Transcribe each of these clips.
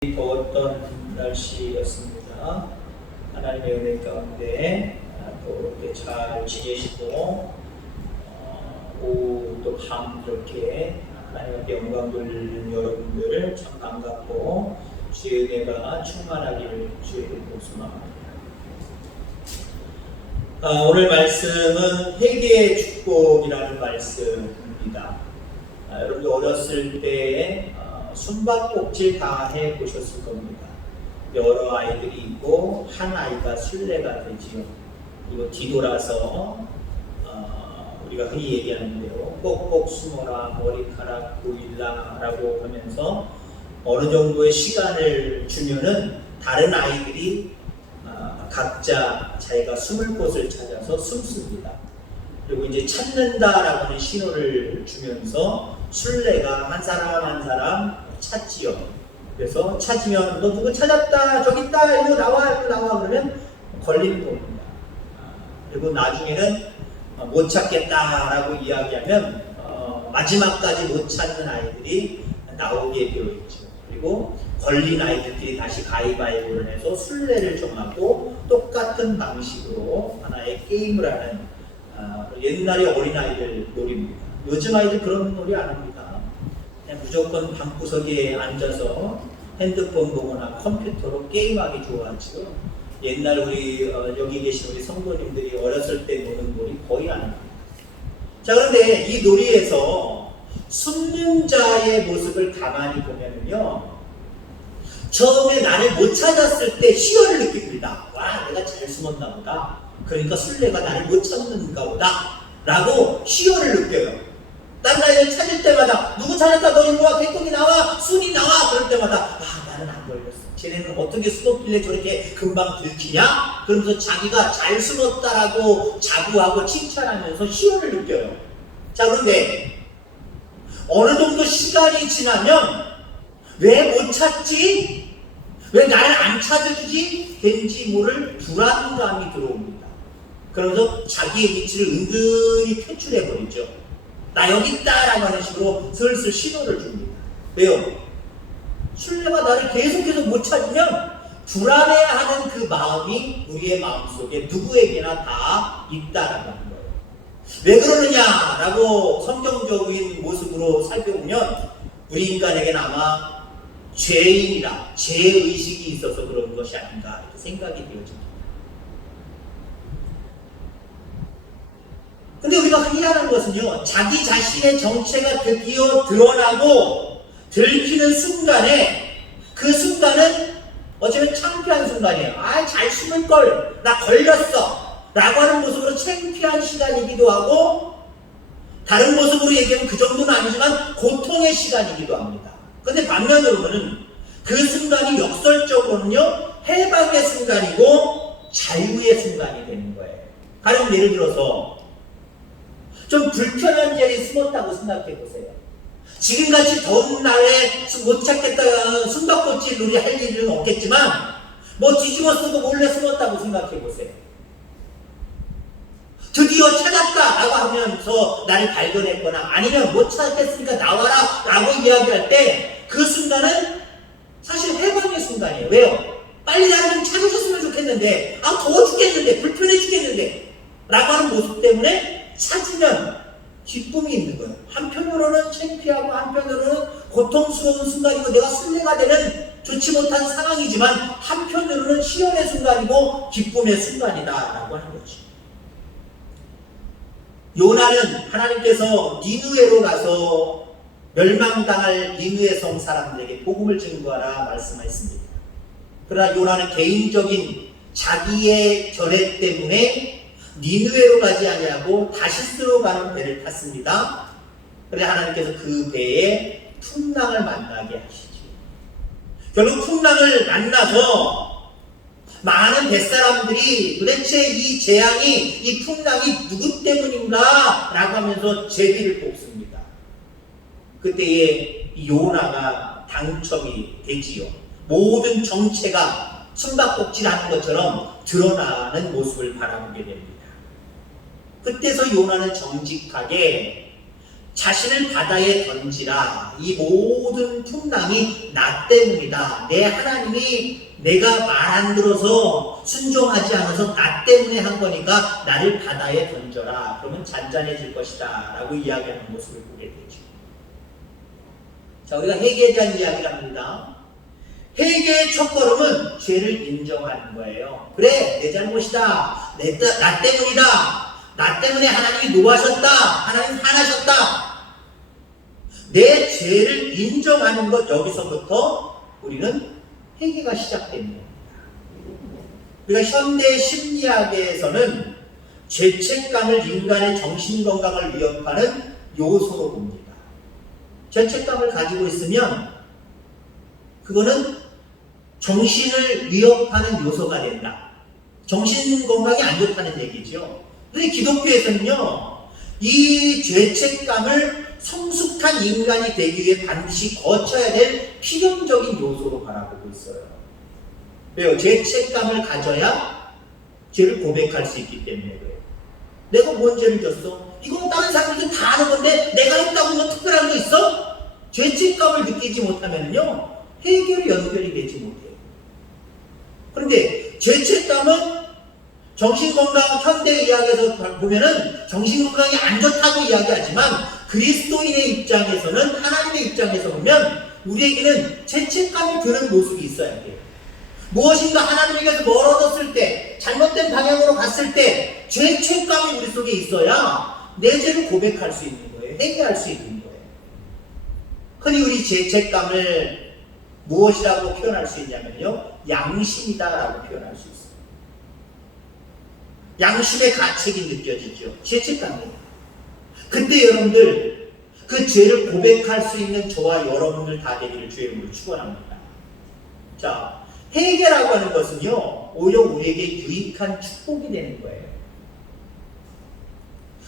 더웠던 날씨였습니다. 하나님의 은혜 가운데 또 이렇게 잘 지내시고 오후 또 밤 이렇게 하나님께 영광 돌리는 여러분들 참 반갑고 주의 은혜가 충만하기를 주의 이름으로 소망합니다. 오늘 말씀은 회개의 축복이라는 말씀입니다. 여러분들 어렸을 때 숨바꼭질 다 해보셨을 겁니다. 여러 아이들이 있고 한 아이가 술래가 되지요. 그리고 뒤돌아서 우리가 흔히 얘기하는데요, 꼭꼭 숨어라 머리카락 보일라 라고 하면서 어느 정도의 시간을 주면은 다른 아이들이 각자 자기가 숨을 곳을 찾아서 숨습니다. 그리고 이제 찾는다라고 하는 신호를 주면서 술래가 한 사람 한 사람 찾지요. 그래서 찾으면 너 누구 찾았다, 저기 있다, 이거 나와, 이거 나와 그러면 걸리는 겁니다. 그리고 나중에는 못 찾겠다라고 이야기하면 마지막까지 못 찾는 아이들이 나오게 되어 있죠. 그리고 걸린 아이들끼리 다시 가위바위보를 해서 술래를 정하고 똑같은 방식으로 하나의 게임을 하는 옛날의 어린아이들 놀이입니다. 요즘 아이들 그런 놀이 안 합니다. 그냥 무조건 방구석에 앉아서 핸드폰 보거나 컴퓨터로 게임하기 좋아하죠. 옛날 우리 여기 계신 우리 성도님들이 어렸을 때 노는 놀이 거의 안 합니다. 자, 그런데 이 놀이에서 숨는 자의 모습을 가만히 보면은요, 처음에 나를 못 찾았을 때 희열을 느낍니다. 와, 내가 잘 숨었나 보다. 그러니까 술래가 나를 못 찾는가 보다 라고 희열을 느껴요. 다른 아이를 찾을 때마다 누구 찾았다, 너 일로 와, 개똥이 나와, 순이 나와, 그럴 때마다 나는 안 걸렸어. 쟤네는 어떻게 숨었길래 저렇게 금방 들키냐? 그러면서 자기가 잘 숨었다라고 자부하고 칭찬하면서 희열을 느껴요. 자, 그런데 어느 정도 시간이 지나면 왜 못 찾지? 왜 나를 안 찾아주지? 왠지 모를 불안감이 들어옵니다. 그러면서 자기의 위치를 은근히 표출해버리죠. 나 여기 있다라고 하는 식으로 슬슬 신호를 줍니다. 왜요? 술래가 나를 계속해서 못 찾으면 불안해하는 그 마음이 우리의 마음속에 누구에게나 다 있다라는 거예요. 왜 그러느냐라고 성경적인 모습으로 살펴보면 우리 인간에게는 아마 죄인이라 죄의식이 있어서 그런 것이 아닌가 이렇게 생각이 되어집니다. 근데 우리가 흔히 하는 것은요, 자기 자신의 정체가 드디어 드러나고 들키는 순간에 그 순간은 어쩌면 창피한 순간이에요. 잘 숨을걸, 나 걸렸어 라고 하는 모습으로 창피한 시간이기도 하고, 다른 모습으로 얘기하면 그 정도는 아니지만 고통의 시간이기도 합니다. 근데 반면으로는 그 순간이 역설적으로는요, 해방의 순간이고 자유의 순간이 되는 거예요. 가령 예를 들어서 좀 불편한 자리에 숨었다고 생각해 보세요. 지금같이 더운 날에 못 찾겠다, 숨바꼭질 놀이 할 일은 없겠지만 뭐 뒤집어 쓰고 몰래 숨었다고 생각해 보세요. 드디어 찾았다 라고 하면서 나를 발견했거나 아니면 못 찾겠으니까 나와라 라고 이야기할 때 그 순간은 사실 해방의 순간이에요. 왜요? 빨리 나를 좀 찾으셨으면 좋겠는데, 더워 죽겠는데, 불편해 죽겠는데 라고 하는 모습 때문에 찾으면 기쁨이 있는 거예요. 한편으로는 창피하고 한편으로는 고통스러운 순간이고 내가 술래가 되는 좋지 못한 상황이지만 한편으로는 희열의 순간이고 기쁨의 순간이다 라고 하는 거죠. 요나는 하나님께서 니느웨로 가서 멸망당할 니느웨 성 사람들에게 복음을 증거하라 말씀하셨습니다. 그러나 요나는 개인적인 자기의 결례 때문에 니느웨로 가지 아니하고 다시스로 가는 배를 탔습니다. 그래 하나님께서 그 배에 풍랑을 만나게 하시죠. 결국 풍랑을 만나서 많은 뱃사람들이 도대체 이 재앙이, 이 풍랑이 누구 때문인가 라고 하면서 제비를 뽑습니다. 그때에 요나가 당첨이 되지요. 모든 정체가 숨바꼭질하는 것처럼 드러나는 모습을 바라보게 됩니다. 그때서 요나는 정직하게 자신을 바다에 던지라. 이 모든 풍랑이 나 때문이다. 내 하나님이 내가 말 안 들어서 순종하지 않아서 나 때문에 한 거니까 나를 바다에 던져라. 그러면 잔잔해질 것이다. 라고 이야기하는 모습을 보게 되죠. 자, 우리가 회개에 대한 이야기를 합니다. 회개의 첫걸음은 죄를 인정하는 거예요. 그래, 내 잘못이다. 나 때문이다. 나 때문에 하나님이 노하셨다. 하나님 화나셨다. 내 죄를 인정하는 것, 여기서부터 우리는 회개가 시작됩니다. 우리가 현대 심리학에서는 죄책감을 인간의 정신건강을 위협하는 요소로 봅니다. 죄책감을 가지고 있으면 그거는 정신을 위협하는 요소가 된다. 정신건강이 안 좋다는 얘기죠. 그런데 기독교에서는요, 이 죄책감을 성숙한 인간이 되기 위해 반드시 거쳐야 될 필연적인 요소로 바라보고 있어요. 왜요? 죄책감을 가져야 죄를 고백할 수 있기 때문에 그래요. 내가 뭔 죄를 졌어? 이건 다른 사람들도 다 아는 건데 내가 했다고 뭐 특별한 거 있어? 죄책감을 느끼지 못하면요, 회개로 연결이 되지 못해요. 그런데 죄책감은 정신건강 현대의학에서 보면은 정신건강이 안 좋다고 이야기하지만 그리스도인의 입장에서는, 하나님의 입장에서 보면 우리에게는 죄책감이 드는 모습이 있어야 돼요. 무엇인가 하나님에게서 멀어졌을 때, 잘못된 방향으로 갔을 때 죄책감이 우리 속에 있어야 내 죄를 고백할 수 있는 거예요. 회개할 수 있는 거예요. 흔히 우리 죄책감을 무엇이라고 표현할 수 있냐면요, 양심이다라고 표현할 수 있어요. 양심의 가책이 느껴지죠. 죄책감이에요. 그때 여러분들 그 죄를 고백할 수 있는 저와 여러분들 다 되기를 주의 이름으로 축원합니다. 자, 회개라고 하는 것은요, 오히려 우리에게 유익한 축복이 되는 거예요.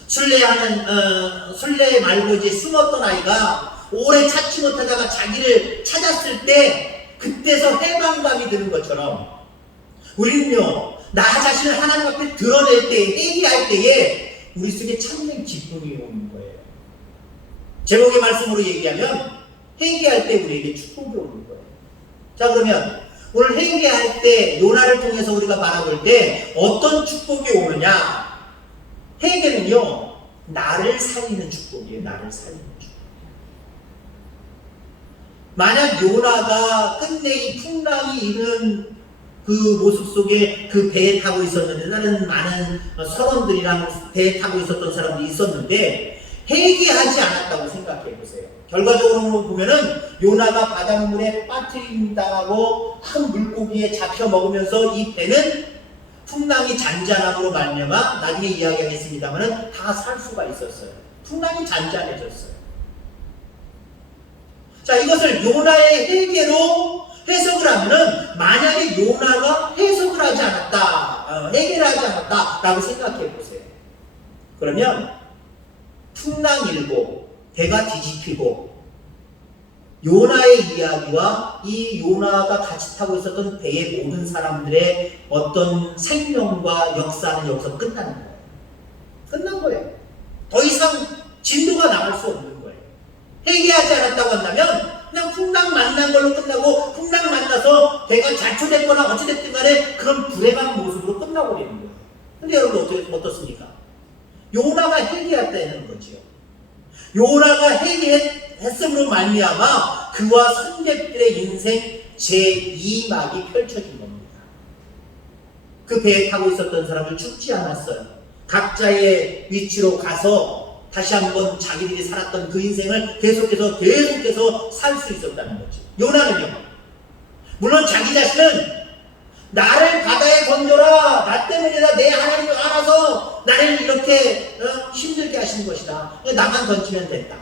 순례 말고 이제 숨었던 아이가 오래 찾지 못하다가 자기를 찾았을 때 그때서 해방감이 드는 것처럼 우리는요, 나 자신을 하나님 앞에 드러낼 때, 회개할 때에 우리 속에 참된 기쁨이 오는 거예요. 제목의 말씀으로 얘기하면 회개할 때 우리에게 축복이 오는 거예요. 자, 그러면 오늘 회개할 때 요나를 통해서 우리가 바라볼 때 어떤 축복이 오느냐? 회개는요, 나를 살리는 축복이에요. 나를 살리는 축복. 만약 요나가 끝내 이 풍랑이 이른 그 모습 속에 그 배에 타고 있었는데, 다른 많은 선원들이랑 배에 타고 있었던 사람들이 있었는데 회개하지 않았다고 생각해 보세요. 결과적으로 보면은 요나가 바닷물에 빠뜨림당하고 큰 물고기에 잡혀 먹으면서 이 배는 풍랑이 잔잔함으로 말미암아, 나중에 이야기하겠습니다만은 다 살 수가 있었어요. 풍랑이 잔잔해졌어요. 자, 이것을 요나의 회개로 해석을 하면은, 만약에 요나가 해석을 하지 않았다, 회개를 하지 않았다 라고 생각해 보세요. 그러면 풍랑 일고 배가 뒤집히고 요나의 이야기와 이 요나가 같이 타고 있었던 배의 모든 사람들의 어떤 생명과 역사는 여기서 끝나는 거예요. 끝난 거예요. 더 이상 진도가 나갈 수 없는 거예요. 회개하지 않았다고 한다면 그냥 풍랑 만난 걸로 끝나고, 풍랑 만나서 배가 자초됐거나 어찌됐든 간에 그런 불행한 모습으로 끝나버리는 거예요. 근데 여러분 어떻습니까? 요나가 회개했다는 거지요. 요나가 회개했음으로 말미암아 그와 선객들의 인생 제2막이 펼쳐진 겁니다. 그 배에 타고 있었던 사람들 죽지 않았어요. 각자의 위치로 가서 다시 한번 자기들이 살았던 그 인생을 계속해서 살 수 있었다는 거죠. 요나는요, 물론 자기 자신은 나를 바다에 던져라, 나 때문이다, 내 하나님이 알아서 나를 이렇게 힘들게 하신 것이다, 나만 던지면 된다.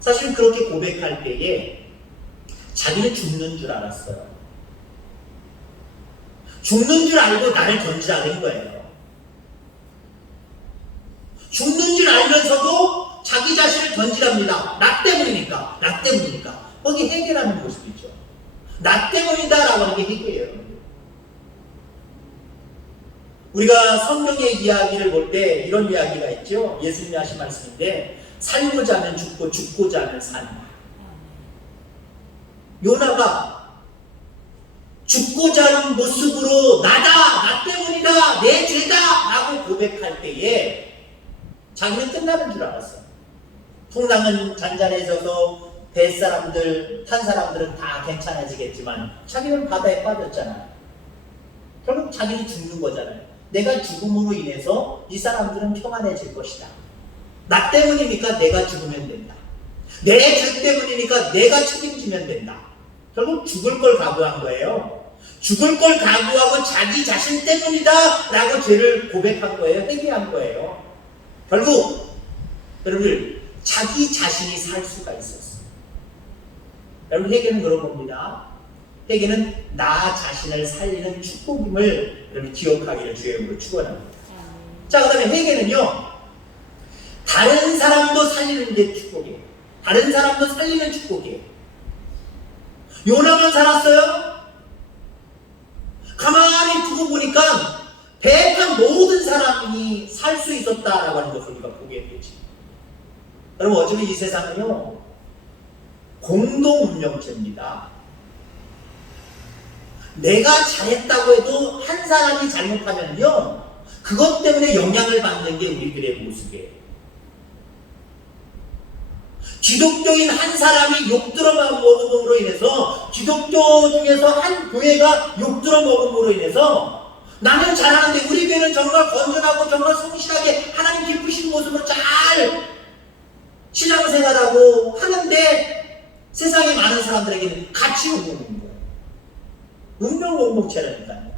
사실 그렇게 고백할 때에 자기는 죽는 줄 알았어요. 죽는 줄 알고 나를 던지라는 거예요. 죽는 줄 알면서도 자기 자신을 던지랍니다. 나 때문이니까. 거기 회개라는 모습이죠. 나 때문이다 라고 하는 게 회개예요. 우리가 성경의 이야기를 볼 때 이런 이야기가 있죠. 예수님이 하신 말씀인데, 살고자 하면 죽고 죽고자 하면 산다. 요나가 죽고자 하는 모습으로 나 때문이다, 내 죄다 라고 고백할 때에 자기는 끝나는 줄 알았어. 풍랑은 잔잔해져서 뱃사람들, 탄 사람들은 다 괜찮아지겠지만 자기는 바다에 빠졌잖아. 결국 자기는 죽는 거잖아요. 내가 죽음으로 인해서 이 사람들은 평안해질 것이다. 나 때문이니까 내가 죽으면 된다. 내 죄 때문이니까 내가 책임지면 된다. 결국 죽을 걸 각오한 거예요. 죽을 걸 각오하고 자기 자신 때문이다 라고 죄를 고백한 거예요. 회개한 거예요. 결국 여러분들 자기 자신이 살 수가 있었어요. 여러분 회개는 그런 겁니다. 회개는 나 자신을 살리는 축복임을 여러분 기억하기를 주의 이름으로 축원합니다. 자, 그 다음에 회개는요, 다른 사람도 살리는 게 축복이에요. 다른 사람도 살리는 축복이에요. 요나만 살았어요? 가만히 두고 보니까 배 탄 모든 사람이 살 수 있었다라고 하는 것을 우리가 보게 되지. 여러분, 어쩌면 이 세상은요, 공동 운명체입니다. 내가 잘했다고 해도 한 사람이 잘못하면요, 그것 때문에 영향을 받는 게 우리들의 모습이에요. 기독교인 한 사람이 욕들어 먹음으로 인해서, 기독교 중에서 한 교회가 욕들어 먹음으로 인해서 나는 잘하는데 우리 교회는 정말 건전하고 정말 성실하게 하나님 기쁘신 모습으로 잘 신앙생활하고 하는데 세상에 많은 사람들에게는 같이 욕먹는 거예요. 운명 공동체라니까요.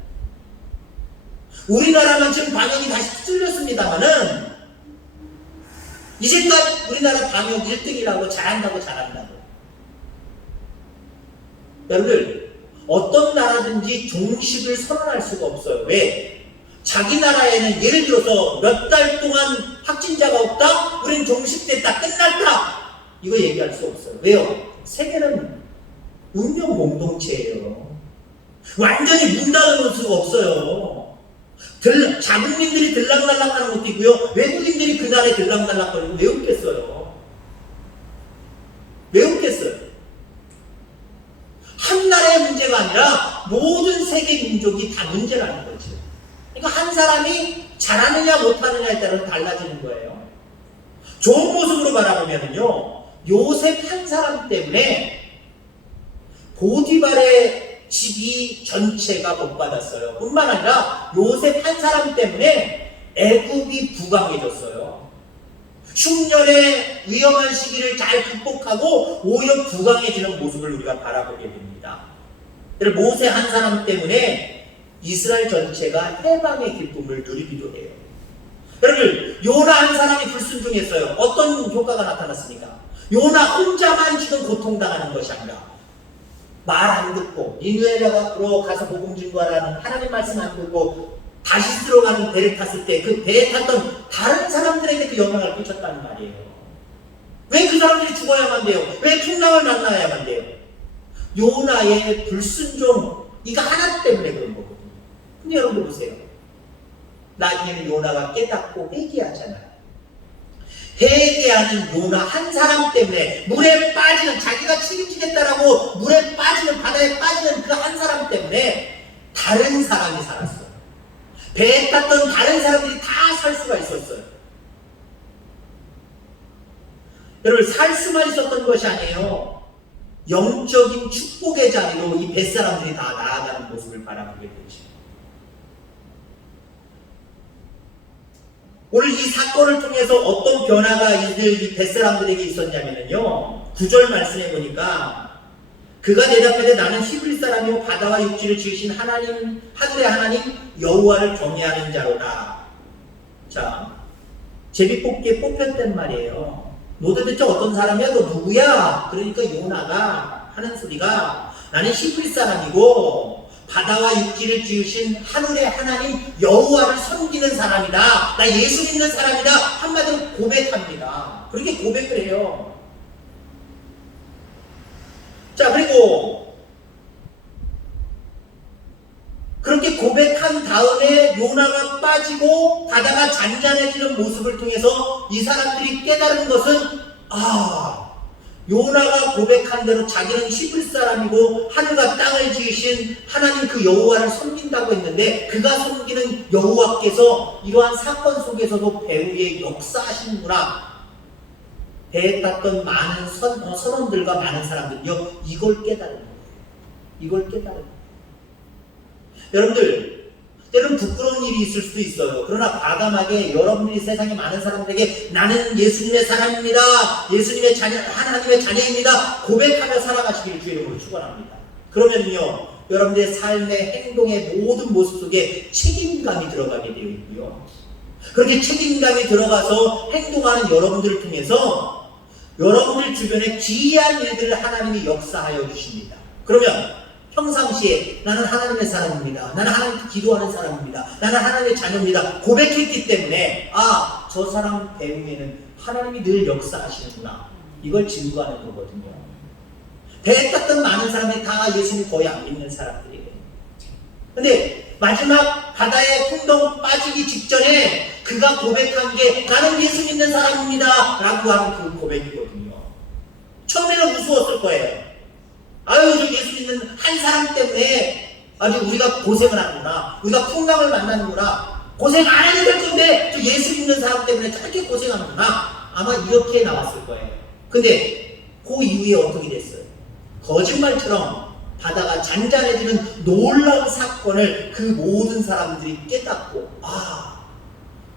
우리나라는 지금 방역이 다시 뚫렸습니다만은 이제껏 우리나라 방역 1등이라고 잘한다고. 여러분들, 어떤 나라든지 종식을 선언할 수가 없어요. 왜? 자기 나라에는 예를 들어서 몇 달 동안 확진자가 없다? 우린 종식됐다, 끝났다, 이거 얘기할 수 없어요. 왜요? 세계는 운명 공동체예요. 완전히 문 닫아놓을 수가 없어요. 자국민들이 들락날락하는 것도 있고요, 외국인들이 그날에 들락날락거리고 왜 웃겠어요? 왜 웃겠어요? 한 나라의 문제가 아니라 모든 세계 민족이 다 문제라는 거죠. 그러니까 한 사람이 잘하느냐 못하느냐에 따라 달라지는 거예요. 좋은 모습으로 바라보면요, 요셉 한 사람 때문에 보디발의 집이 전체가 복받았어요. 뿐만 아니라 요셉 한 사람 때문에 애굽이 부강해졌어요. 흉년의 위험한 시기를 잘 극복하고 오히려 부강해지는 모습을 우리가 바라보게 됩니다. 모세 한 사람 때문에 이스라엘 전체가 해방의 기쁨을 누리기도 해요. 여러분, 요나 한 사람이 불순종했어요. 어떤 효과가 나타났습니까? 요나 혼자만 지금 고통당하는 것이 아니라 말 안 듣고 니느웨로 가서 복음 증거하라는 하나님 말씀 안 듣고 다시 들어가는 배를 탔을 때 그 배에 탔던 다른 사람들에게 그 영향을 끼쳤다는 말이에요. 왜 그 사람들이 죽어야만 돼요? 왜 풍랑을 만나야만 돼요? 요나의 불순종, 이거 하나 때문에 그런 거거든요. 근데 여러분 보세요. 나중에는 요나가 깨닫고 회개하잖아요. 회개하는 요나 한 사람 때문에 물에 빠지는, 자기가 책임지겠다라고 물에 빠지는, 바다에 빠지는 그 한 사람 때문에 다른 사람이 살았어요. 배에 탔던 다른 사람들이 다 살 수가 있었어요. 여러분, 살 수만 있었던 것이 아니에요. 영적인 축복의 자리로 이 뱃사람들이 다 나아가는 모습을 바라보게 되죠. 오늘 이 사건을 통해서 어떤 변화가 이 뱃사람들에게 있었냐면요, 9절 말씀해 보니까 그가 대답하되 나는 히브리 사람이요 바다와 육지를 지으신 하나님, 하늘의 하나님 여호와를 경외하는 자로다. 자, 제비뽑기에 뽑혔단 말이에요. 너 도대체 어떤 사람이야? 너 누구야? 그러니까 요나가 하는 소리가 나는 히브리 사람이고 바다와 육지를 지으신 하늘의 하나님 여호와를 섬기는 사람이다. 나 예수 믿는 사람이다. 한마디로 고백합니다. 그렇게 고백을 해요. 자, 그리고 그렇게 고백한 다음에 요나가 빠지고 바다가 잔잔해지는 모습을 통해서 이 사람들이 깨달은 것은 요나가 고백한 대로 자기는 히브리 사람이고 하늘과 땅을 지으신 하나님 그 여호와를 섬긴다고 했는데 그가 섬기는 여호와께서 이러한 사건 속에서도 배후에 역사하시는구나. 배에 탔던 많은 선원들과 많은 사람들이요, 이걸 깨달은 거예요. 이걸 깨달은 거예요. 여러분들, 때로는 부끄러운 일이 있을 수도 있어요. 그러나 과감하게 여러분들이 세상에 많은 사람들에게 나는 예수님의 사람입니다, 예수님의 자녀, 하나님의 자녀입니다 고백하며 살아가시기를 주의 이름으로 축원합니다. 그러면요, 여러분들의 삶의 행동의 모든 모습 속에 책임감이 들어가게 되어 있고요, 그렇게 책임감이 들어가서 행동하는 여러분들을 통해서 여러분들 주변에 기이한 일들을 하나님이 역사하여 주십니다. 그러면 평상시에 나는 하나님의 사람입니다, 나는 하나님께 기도하는 사람입니다, 나는 하나님의 자녀입니다 고백했기 때문에 저 사람 배후에는 하나님이 늘 역사하시는구나, 이걸 증거하는 거거든요. 배에 탔던 많은 사람들이 다 예수님 거의 안 믿는 사람들이에요. 근데 마지막 바다에 풍덩 빠지기 직전에 그가 고백한 게 나는 예수 믿는 사람입니다 라고 하는 그 고백이거든요. 처음에는 무서웠을 거예요. 저 예수 믿는 한 사람 때문에 아주 우리가 고생을 하는구나, 우리가 풍랑을 만나는구나, 고생 안 해도 될 건데 저 예수 믿는 사람 때문에 저렇게 고생하는구나, 아마 이렇게 나왔을 거예요. 근데 그 이후에 어떻게 됐어요? 거짓말처럼 바다가 잔잔해지는 놀라운 사건을 그 모든 사람들이 깨닫고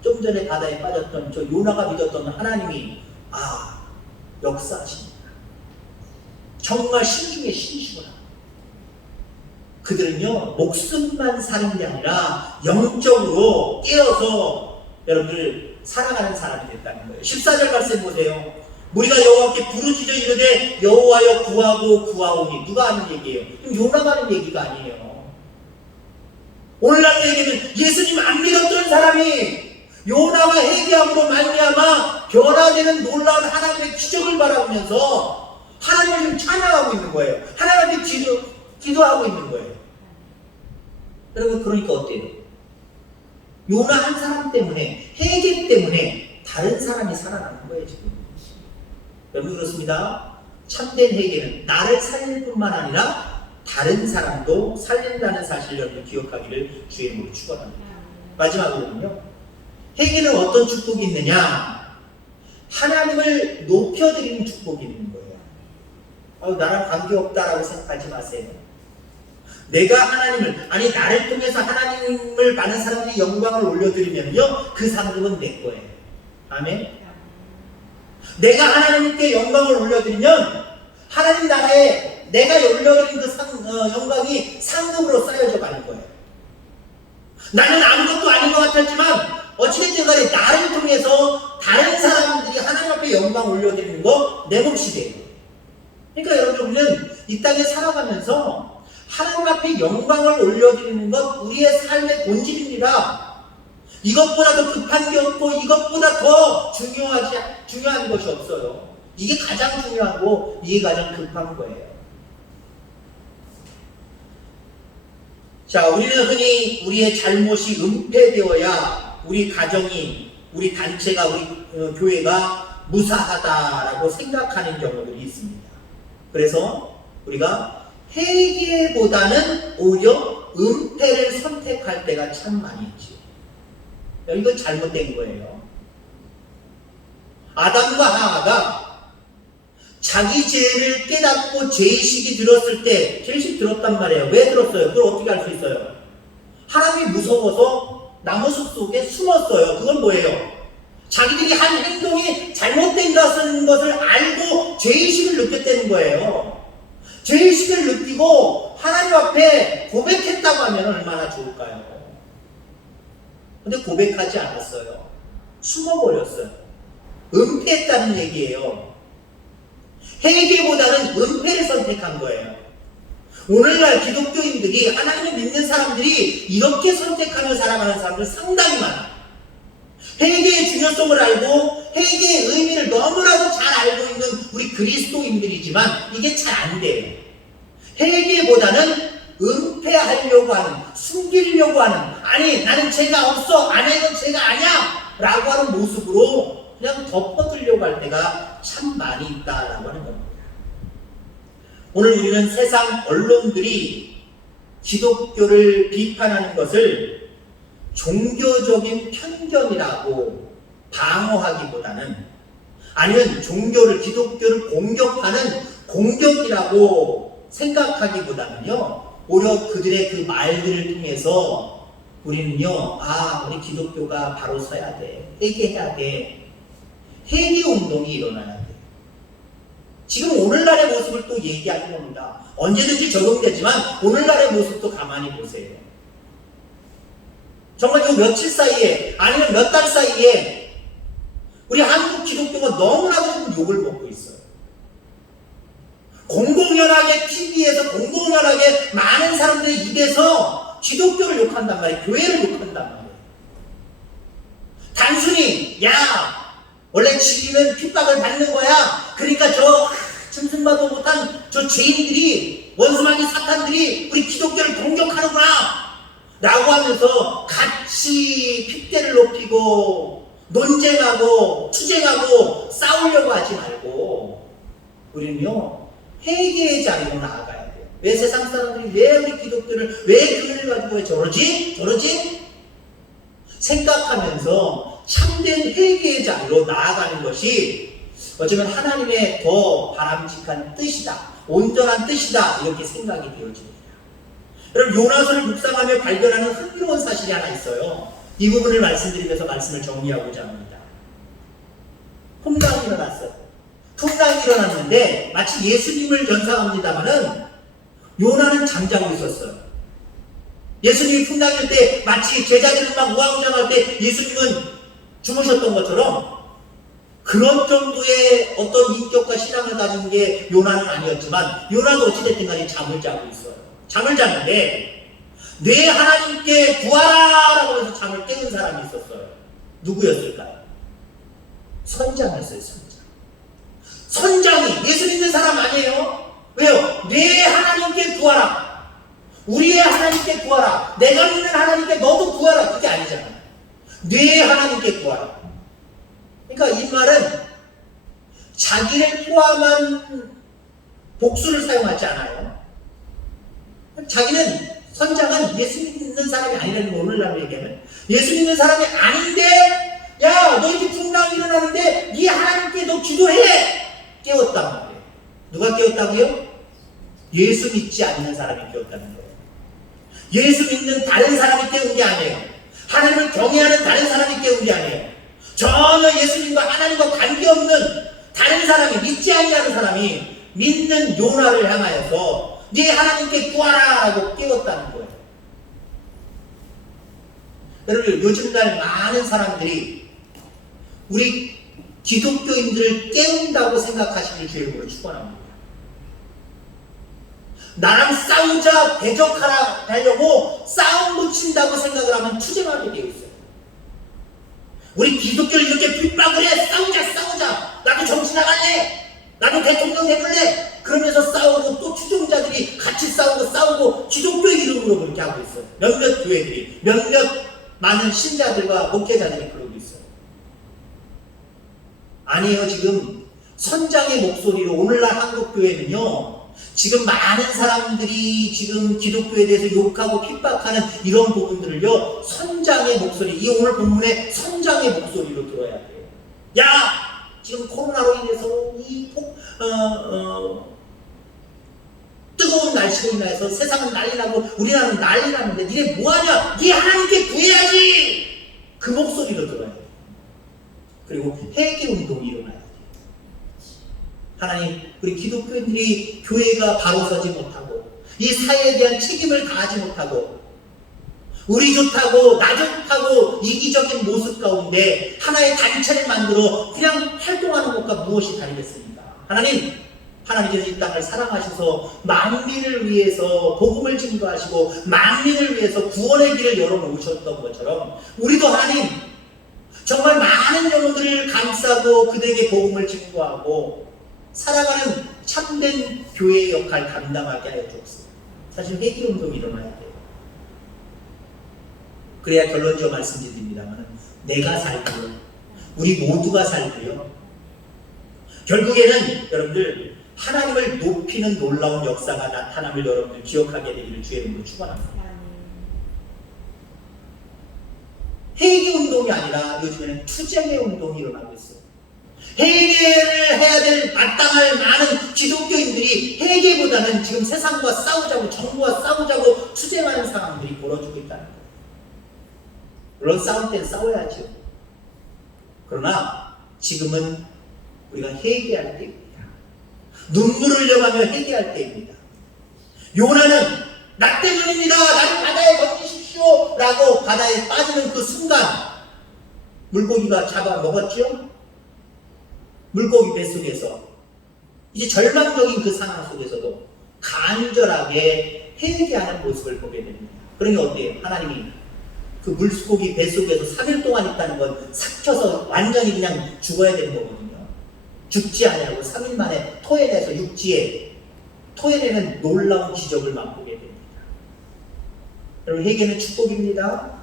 좀 전에 바다에 빠졌던 저 요나가 믿었던 하나님이 역사하십니다. 정말 신중에 신이시구나. 그들은요, 목숨만 사는 게 아니라 영적으로 깨어서 여러분들 살아가는 사람이 됐다는 거예요. 14절 말씀 보세요. 우리가 여호와께 부르짖어 이르되 여호와여 구하고 구하오니. 누가 하는 얘기예요? 요나가 하는 얘기가 아니에요. 오늘날 얘기는 예수님 안 믿었던 사람이 요나와 회개함으로 말미암아 변화되는 놀라운 하나님의 기적을 바라보면서 하나님을 지금 찬양하고 있는 거예요. 하나님께 기도하고 있는 거예요. 여러분, 그러니까 어때요? 요나 한 사람 때문에, 회개 때문에 다른 사람이 살아나는 거예요, 지금. 여러분, 그렇습니다. 참된 회개는 나를 살릴 뿐만 아니라 다른 사람도 살린다는 사실을 여러분 기억하기를 주의 이름으로 축원합니다. 마지막으로는요, 회개는 어떤 축복이 있느냐? 하나님을 높여드리는 축복이 있는 거예요. 나랑 관계없다라고 생각하지 마세요. 내가 하나님을, 나를 통해서 하나님을 많은 사람들이 영광을 올려드리면요, 그 상급은 내 거예요. 아멘? 내가 하나님께 영광을 올려드리면 하나님 나라에 내가 올려드린 그 영광이 상급으로 쌓여져 가는 거예요. 나는 아무것도 아닌 것 같았지만 어찌됐든 간에 나를 통해서 다른 사람들이 하나님 앞에 영광 올려드리는 거 내 몫이 돼요. 그러니까 여러분, 우리는 이 땅에 살아가면서 하나님 앞에 영광을 올려드리는 것 우리의 삶의 본질입니다. 이것보다 더 급한 게 없고 이것보다 더 중요한 것이 없어요. 이게 가장 중요하고 이게 가장 급한 거예요. 자, 우리는 흔히 우리의 잘못이 은폐되어야 우리 가정이, 우리 단체가, 우리 교회가 무사하다라고 생각하는 경우들이 있습니다. 그래서 우리가 회개보다는 오히려 은폐를 선택할 때가 참 많이 있죠. 이건 잘못된 거예요. 아담과 하와가 자기 죄를 깨닫고 죄의식이 들었을 때, 죄의식 들었단 말이에요. 왜 들었어요? 그걸 어떻게 알 수 있어요? 하나님이 무서워서 나무 숲 속에 숨었어요. 그건 뭐예요? 자기들이 한 행동이 잘못된 것을 알고 죄의식을 느꼈다는 거예요. 죄의식을 느끼고 하나님 앞에 고백했다고 하면 얼마나 좋을까요? 근데 고백하지 않았어요. 숨어버렸어요. 은폐했다는 얘기예요. 회개보다는 은폐를 선택한 거예요. 오늘날 기독교인들이, 하나님을 믿는 사람들이 이렇게 선택하며 살아가는 사람들 상당히 많아요. 회개의 중요성을 알고 회개의 의미를 너무나도 잘 알고 있는 우리 그리스도인들이지만 이게 잘 안 돼요. 회개보다는 은폐 은폐하려고 하는, 숨기려고 하는, 아니 나는 죄가 없어, 아니야 이건 죄가 아니야 라고 하는 모습으로 그냥 덮어두려고 할 때가 참 많이 있다라고 하는 겁니다. 오늘 우리는 세상 언론들이 기독교를 비판하는 것을 종교적인 편견이라고 방어하기보다는, 아니면 종교를, 기독교를 공격하는 공격이라고 생각하기보다는요, 오히려 그들의 그 말들을 통해서 우리는요, 우리 기독교가 바로 서야 돼, 회개해야 돼, 회개 운동이 일어나야 돼. 지금 오늘날의 모습을 또 얘기하는 겁니다. 언제든지 적용되지만 오늘날의 모습도 가만히 보세요. 정말 이 며칠 사이에, 아니면 몇 달 사이에 우리 한국 기독교가 너무나도 욕을 먹고 있어요. 공공연하게 TV에서 공공연하게 많은 사람들의 입에서 기독교를 욕한단 말이에요. 교회를 욕한단 말이에요. 단순히 원래 지리는 핍박을 받는 거야, 그러니까 저 짐승마도 못한 저 죄인들이, 원수마귀 사탄들이 우리 기독교를 공격하는구나 라고 하면서 같이 핏대를 높이고 논쟁하고 투쟁하고 싸우려고 하지 말고 우리는요, 회개의 자리로 나아가야 돼요. 왜 세상 사람들이 왜 우리 기독교를, 왜 교회를 가지고 왜 저러지? 생각하면서 참된 회개의 자리로 나아가는 것이 어쩌면 하나님의 더 바람직한 뜻이다, 온전한 뜻이다, 이렇게 생각이 되어집니다. 여러분, 요나서를 묵상하며 발견하는 흥미로운 사실이 하나 있어요. 이 부분을 말씀드리면서 말씀을 정리하고자 합니다. 풍랑이 일어났어요. 풍랑이 일어났는데 마치 예수님을 연상합니다마는 요나는 잠자고 있었어요. 예수님이 풍랑일 때 마치 제자들은 막 우왕좌왕할 때 예수님은 주무셨던 것처럼, 그런 정도의 어떤 인격과 신앙을 가진 게 요나는 아니었지만, 요나도 어찌됐든 간에 잠을 자고 있어요. 잠을 자는데 내 하나님께 구하라 라고 해서 잠을 깨운 사람이 있었어요. 누구였을까요? 선장이었어요. 선장이 예수 믿는 사람 아니에요? 왜요? 내 하나님께 구하라, 우리의 하나님께 구하라, 내가 믿는 하나님께 너도 구하라, 그게 아니잖아요. 내 하나님께 구하라. 그러니까 이 말은 자기를 포함한 복수를 사용하지 않아요. 자기는, 선장은 예수 믿는 사람이 아니라는 거, 오늘날로 얘기하면 예수 믿는 사람이 아닌데, 너 이렇게 풍랑이 일어나는데 네 하나님께 너 기도해, 깨웠단 말이에요. 누가 깨웠다고요? 예수 믿지 않는 사람이 깨웠다는 거예요. 예수 믿는 다른 사람이 깨운 게 아니에요. 하나님을 경외하는 다른 사람이 깨운 게 아니에요. 전혀 예수님과 하나님과 관계없는 다른 사람이, 믿지 아니하는 사람이 믿는 요나를 향하여서 네 하나님께 구하라 라고 깨웠다는 거예요. 여러분, 요즘날 많은 사람들이 우리 기독교인들을 깨운다고 생각하시길 주님으로 축원합니다. 나랑 싸우자, 대적하라 하려고 싸움 붙인다고 생각을 하면 투쟁하게 되어 있어요. 우리 기독교를 이렇게 핍박을 해, 싸우자, 나도 정치 나갈래, 나도 대통령 해볼래, 그러면서 싸우고, 또 추종자들이 같이 싸우고 기독교의 이름으로 그렇게 하고 있어요. 몇몇 교회들이, 몇몇 많은 신자들과 목회자들이 그러고 있어요. 아니에요. 지금 선장의 목소리로 오늘날 한국교회는요, 지금 많은 사람들이 지금 기독교에 대해서 욕하고 핍박하는 이런 부분들을요, 선장의 목소리, 이 오늘 본문의 선장의 목소리로 들어야 돼요. 지금 코로나로 인해서 이 뜨거운 날씨로 인해서 세상은 난리 나고 우리나라는 난리 나는데 니네 뭐하냐? 니 하나님께 구해야지! 그 목소리로 들어야 돼요. 그리고 회개 운동이 일어나야 돼요. 하나님, 우리 기독교인들이 교회가 바로 서지 못하고 이 사회에 대한 책임을 다하지 못하고 우리 좋다고 나 좋다고 이기적인 모습 가운데 하나의 단체를 만들어 그냥 활동하는 것과 무엇이 다르겠습니까? 하나님께서 이 땅을 사랑하셔서 만민을 위해서 복음을 증거하시고 만민을 위해서 구원의 길을 열어놓으셨던 것처럼 우리도 하나님 정말 많은 영혼들을 감싸고 그들에게 복음을 증거하고 살아가는 참된 교회의 역할 감당하게 하여 주옵소서. 사실 회개운동이 일어나야 돼요. 그래야 결론적으로 말씀드립니다만 내가 살고요, 우리 모두가 살고요, 결국에는 여러분들 하나님을 높이는 놀라운 역사가 나타남을 여러분들 기억하게 되기를 주의 이름으로 축원합니다. 회개 운동이 아니라 요즘에는 투쟁의 운동이 일어나고 있어요. 회개를 해야 될 마땅할 많은 기독교인들이 회개보다는 지금 세상과 싸우자고, 정부와 싸우자고 투쟁하는 상황들이 벌어지고 있다는 거예요. 물론 싸울 땐 싸워야죠. 그러나 지금은 우리가 회개할 때입니다. 눈물을 흘려가며 회개할 때입니다. 요나는 나 때문입니다, 나를 바다에 던지십시오 라고 바다에 빠지는 그 순간 물고기가 잡아먹었죠. 물고기 뱃속에서 이제 절망적인 그 상황 속에서도 간절하게 회개하는 모습을 보게 됩니다. 그러니 어때요? 하나님이 그 물고기 뱃속에서 3일 동안 있다는 건 삭혀서 완전히 그냥 죽어야 되는 거거든요. 죽지 아니하고 3일 만에 토해내서 육지에 토해내는 놀라운 기적을 맛보게 됩니다. 여러분, 회개는 축복입니다.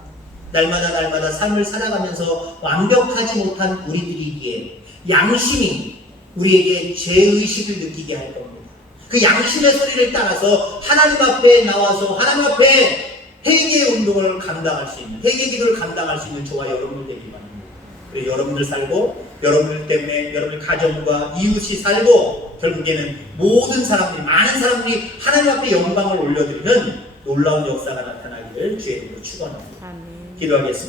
날마다 삶을 살아가면서 완벽하지 못한 우리들이기에 양심이 우리에게 죄의식을 느끼게 할 겁니다. 그 양심의 소리를 따라서 하나님 앞에 나와서 하나님 앞에 회개의 운동을 감당할 수 있는, 회개 기도를 감당할 수 있는 저와 여러분들 되기 바랍니다. 그리고 여러분들 살고, 여러분들 때문에 여러분들 가정과 이웃이 살고, 결국에는 모든 사람들이, 많은 사람들이 하나님 앞에 영광을 올려드리는 놀라운 역사가 나타나기를 주의 이름으로 축원합니다. 기도하겠습니다.